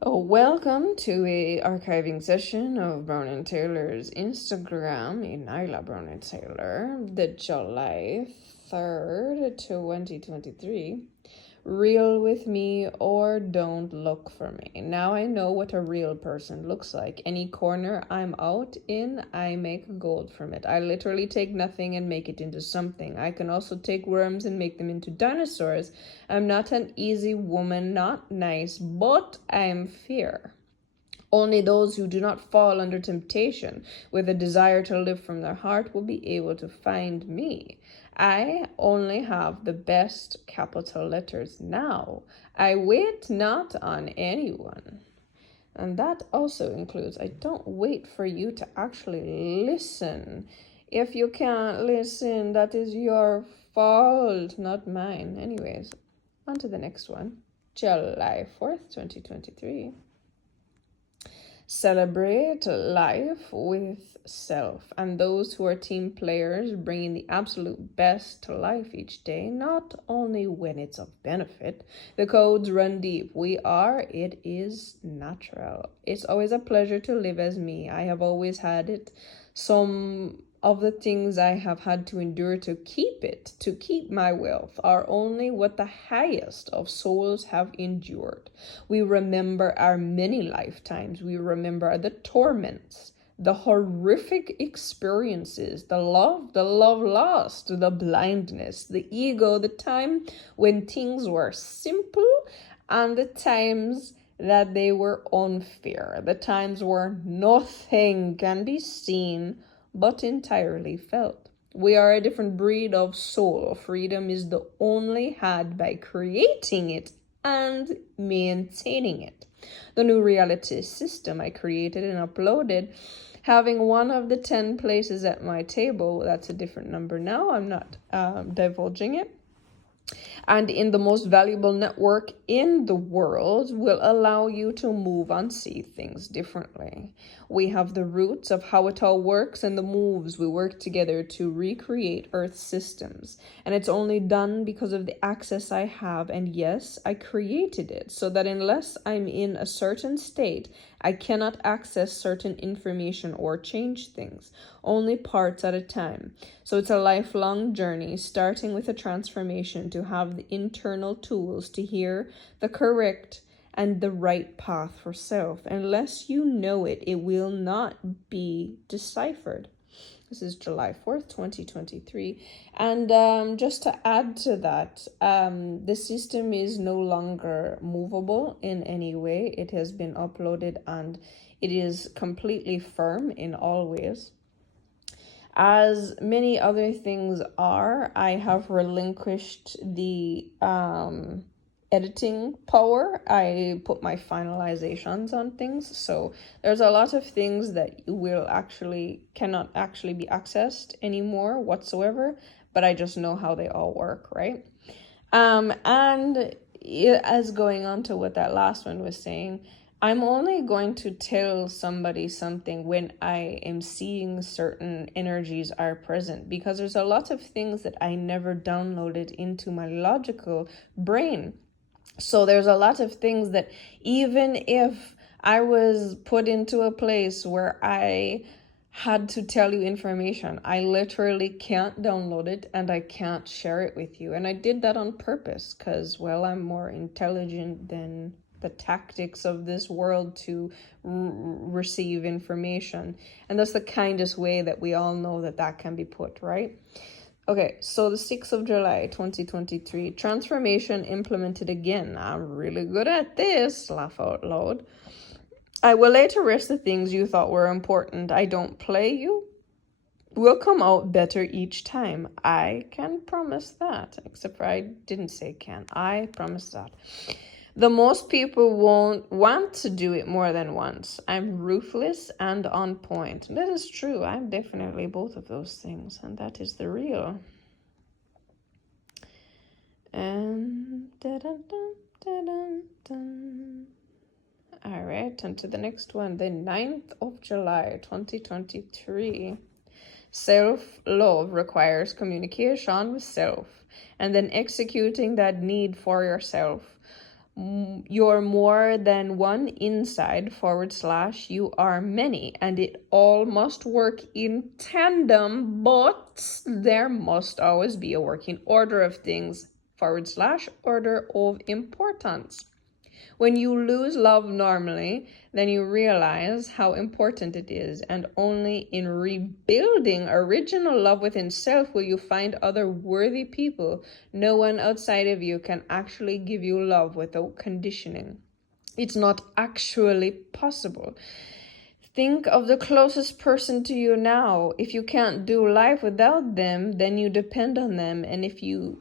Oh, welcome to a archiving session of Brown and Taylor's Instagram, ENYELAH Brown and Taylor, the July 3rd, 2023. Real with me or don't look for me. Now I know what a real person looks like. Any corner I'm out in, I make gold from it. I literally take nothing and make it into something. I can also take worms and make them into dinosaurs. I'm not an easy woman, not nice, but I'm fair. Only those who do not fall under temptation with a desire to live from their heart will be able to find me. I only have the best capital letters now. I wait not on anyone. And that also includes, I don't wait for you to actually listen. If you can't listen, that is your fault, not mine. Anyways, on to the next one. July 4th, 2023. Celebrate life with self, and those who are team players bringing the absolute best to life each day, not only when it's of benefit. The codes run deep. It is natural. It's always a pleasure to live as me. I have always had it. Some of the things I have had to endure to keep my wealth, are only what the highest of souls have endured. We remember our many lifetimes. We remember the torments, the horrific experiences, the love lost, the blindness, the ego, the time when things were simple, and the times that they were unfair, the times where nothing can be seen but entirely felt. We are a different breed of soul. Freedom is the only had by creating it and maintaining it. The new reality system I created and uploaded, having one of the 10 places at my table, that's a different number now, I'm not divulging it, and in the most valuable network in the world, will allow you to move and see things differently. We have the roots of how it all works and the moves we work together to recreate Earth's systems. And it's only done because of the access I have. And yes, I created it so that unless I'm in a certain state, I cannot access certain information or change things, only parts at a time. So it's a lifelong journey, starting with a transformation to have the internal tools to hear the correct and the right path for self. Unless you know it, it will not be deciphered. This is July 4th, 2023. And just to add to that, the system is no longer movable in any way. It has been uploaded and it is completely firm in all ways. As many other things are, I have relinquished the editing power. I put my finalizations on things. So there's a lot of things that cannot actually be accessed anymore whatsoever, but I just know how they all work, right? And as going on to what that last one was saying, I'm only going to tell somebody something when I am seeing certain energies are present, because there's a lot of things that I never downloaded into my logical brain. So there's a lot of things that even if I was put into a place where I had to tell you information, I literally can't download it and I can't share it with you. And I did that on purpose because, well, I'm more intelligent than the tactics of this world to receive information. And that's the kindest way that we all know that can be put, right? Okay, so the 6th of July, 2023, transformation implemented again. I'm really good at this, laugh out loud. I will lay to rest the things you thought were important. I don't play you. Will come out better each time. I can promise that. Except for I didn't say can. I promise that. The most people won't want to do it more than once. I'm ruthless and on point. That is true. I'm definitely both of those things. And that is the real. And all right, on to the next one, the 9th of July, 2023. Self-love requires communication with self and then executing that need for yourself. you're more than one inside / you are many, and it all must work in tandem, but there must always be a working order of things / order of importance. When you lose love normally, then you realize how important it is, and only in rebuilding original love within self will you find other worthy people. No one outside of you can actually give you love without conditioning. It's not actually possible. Think of the closest person to you now. If you can't do life without them, then you depend on them. And if you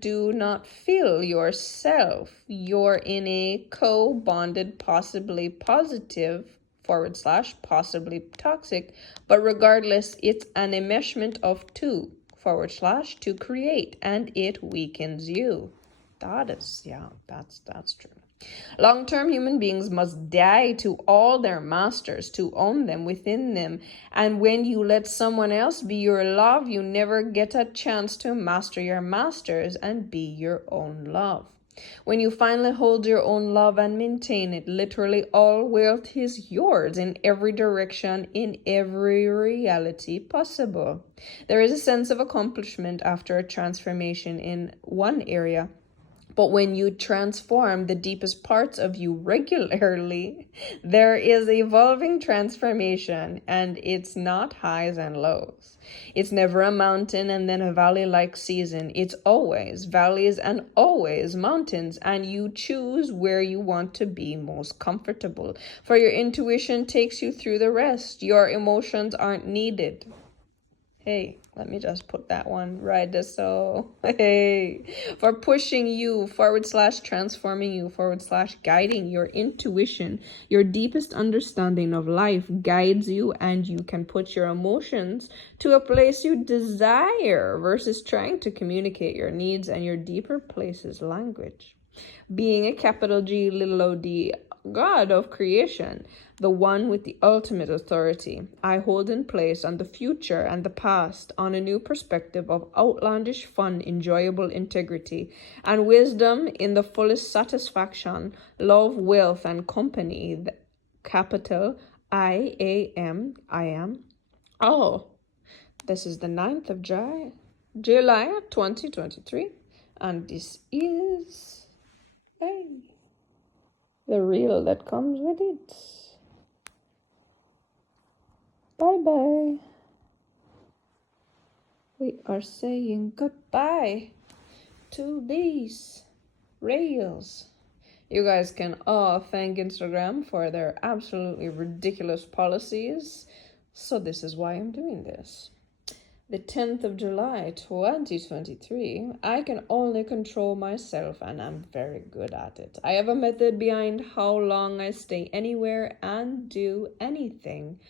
do not feel yourself, you're in a co-bonded, possibly positive / possibly toxic, but regardless, it's an enmeshment of two / to create, and it weakens you. That's true. Long-term human beings must die to all their masters, to own them within them. And when you let someone else be your love, you never get a chance to master your masters and be your own love. When you finally hold your own love and maintain it, literally all wealth is yours in every direction, in every reality possible. There is a sense of accomplishment after a transformation in one area. But when you transform the deepest parts of you regularly, there is evolving transformation, and it's not highs and lows. It's never a mountain and then a valley-like season. It's always valleys and always mountains, and you choose where you want to be most comfortable. For your intuition takes you through the rest. Your emotions aren't needed. Hey, let me just put that one right there. So, hey, for pushing you / transforming you / guiding your intuition, your deepest understanding of life guides you, and you can put your emotions to a place you desire versus trying to communicate your needs and your deeper places language. Being a capital G, little o-d, God of creation, the one with the ultimate authority, I hold in place on the future and the past on a new perspective of outlandish fun, enjoyable integrity, and wisdom in the fullest satisfaction, love, wealth, and company, capital I-A-M, I am. Oh, this is the 9th of July 2023, and this is the reel that comes with it. Bye-bye. We are saying goodbye to these reels. You guys can all thank Instagram for their absolutely ridiculous policies. So this is why I'm doing this. The 10th of July, 2023, I can only control myself, and I'm very good at it. I have a method behind how long I stay anywhere and do anything.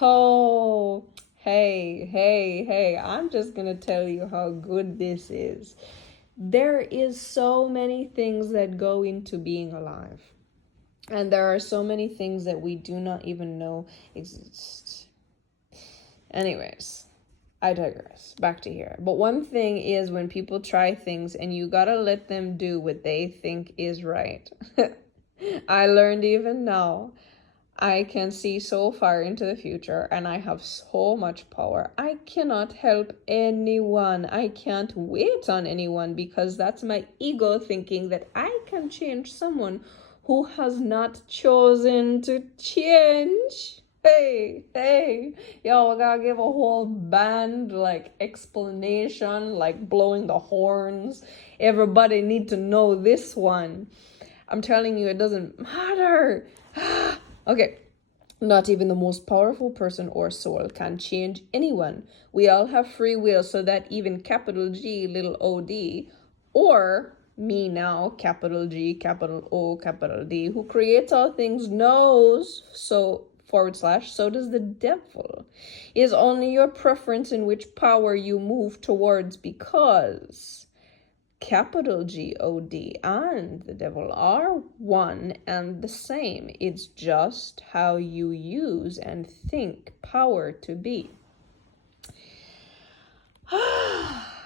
Oh, hey, I'm just gonna tell you how good this is. There is so many things that go into being alive. And there are so many things that we do not even know exist. Anyways, I digress. Back to here. But one thing is when people try things and you gotta let them do what they think is right. I learned even now. I can see so far into the future and I have so much power. I cannot help anyone. I can't wait on anyone because that's my ego thinking that I can change someone who has not chosen to change. Hey, yo, I gotta give a whole band like explanation, like blowing the horns. Everybody need to know this one. I'm telling you, it doesn't matter. Okay, not even the most powerful person or soul can change anyone. We all have free will, so that even capital G, little o-d, or me now, capital G, capital O, capital D, who creates all things, knows, so / so does the devil. It is only your preference in which power you move towards, because capital G-O-D and the devil are one and the same. It's just how you use and think power to be.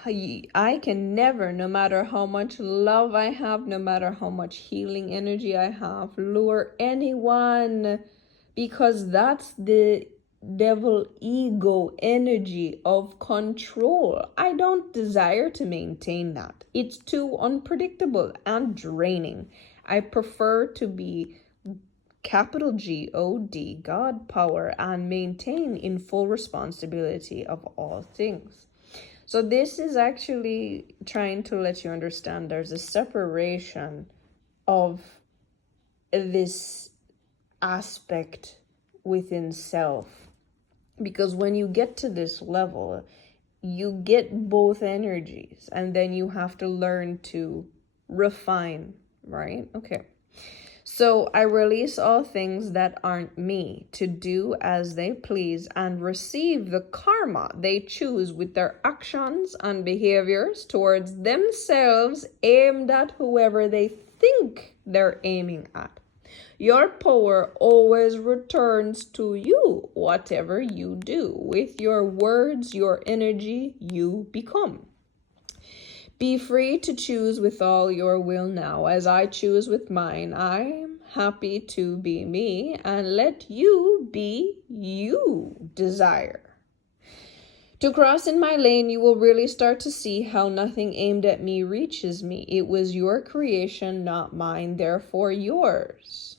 I can never, no matter how much love I have, no matter how much healing energy I have, lure anyone, because that's the devil ego energy of control. I don't desire to maintain that. It's too unpredictable and draining. I prefer to be capital God, God power, and maintain in full responsibility of all things. So this is actually trying to let you understand there's a separation of this aspect within self. Because when you get to this level, you get both energies, and then you have to learn to refine, right? Okay. So I release all things that aren't me to do as they please and receive the karma they choose with their actions and behaviors towards themselves aimed at whoever they think they're aiming at. Your power always returns to you, whatever you do. With your words, your energy, you become. Be free to choose with all your will now, as I choose with mine. I'm happy to be me, and let you be you desire. To cross in my lane, you will really start to see how nothing aimed at me reaches me. It was your creation, not mine, therefore yours.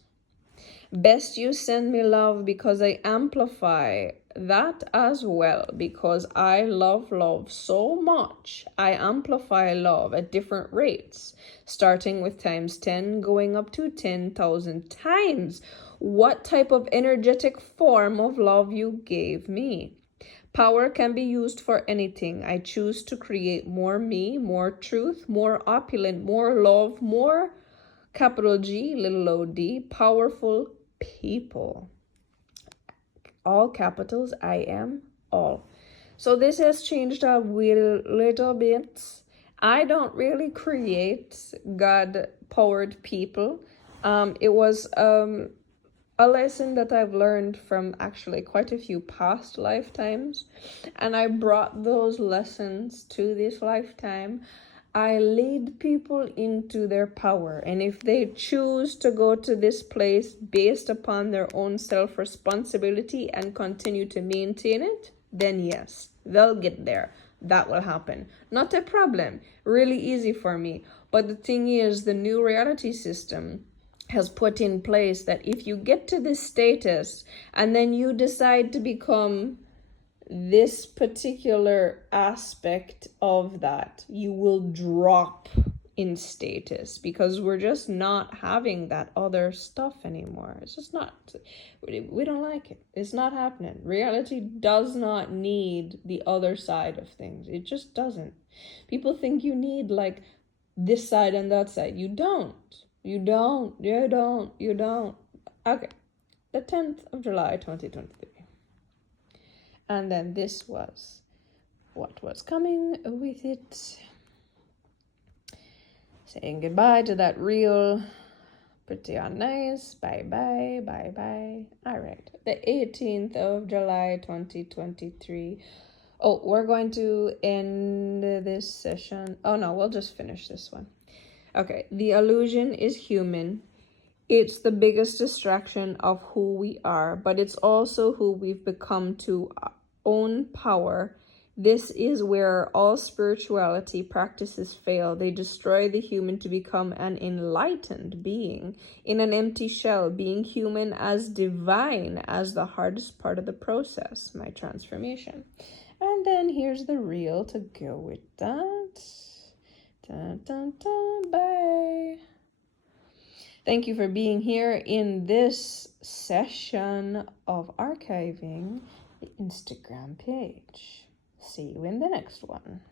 Best you send me love, because I amplify that as well, because I love love so much. I amplify love at different rates, starting with times 10, going up to 10,000 times. What type of energetic form of love you gave me. Power can be used for anything. I choose to create more me, more truth, more opulent, more love, more capital G, little o d, powerful people. All capitals, I am all. So this has changed a little bit. I don't really create God-powered people. It was a lesson that I've learned from actually quite a few past lifetimes, and I brought those lessons to this lifetime. I lead people into their power, and if they choose to go to this place based upon their own self-responsibility and continue to maintain it, then yes, they'll get there. That will happen. Not a problem. Really easy for me. But the thing is, the new reality system has put in place that if you get to this status and then you decide to become this particular aspect of that, you will drop in status, because we're just not having that other stuff anymore. It's just not, we don't like it. It's not happening. Reality does not need the other side of things. It just doesn't. People think you need like this side and that side. You don't. You don't. Okay. The 10th of July 2023. And then this was what was coming with it. Saying goodbye to that real pretty and nice. Bye bye. All right. The 18th of July 2023. Oh, we're going to end this session. Oh no, we'll just finish this one. Okay. The illusion is human. It's the biggest distraction of who we are, but it's also who we've become to own power. This is where all spirituality practices fail. They destroy the human to become an enlightened being in an empty shell, being human as divine as the hardest part of the process, my transformation. And then here's the reel to go with that. Dun, dun, dun, bye. Thank you for being here in this session of archiving the Instagram page. See you in the next one.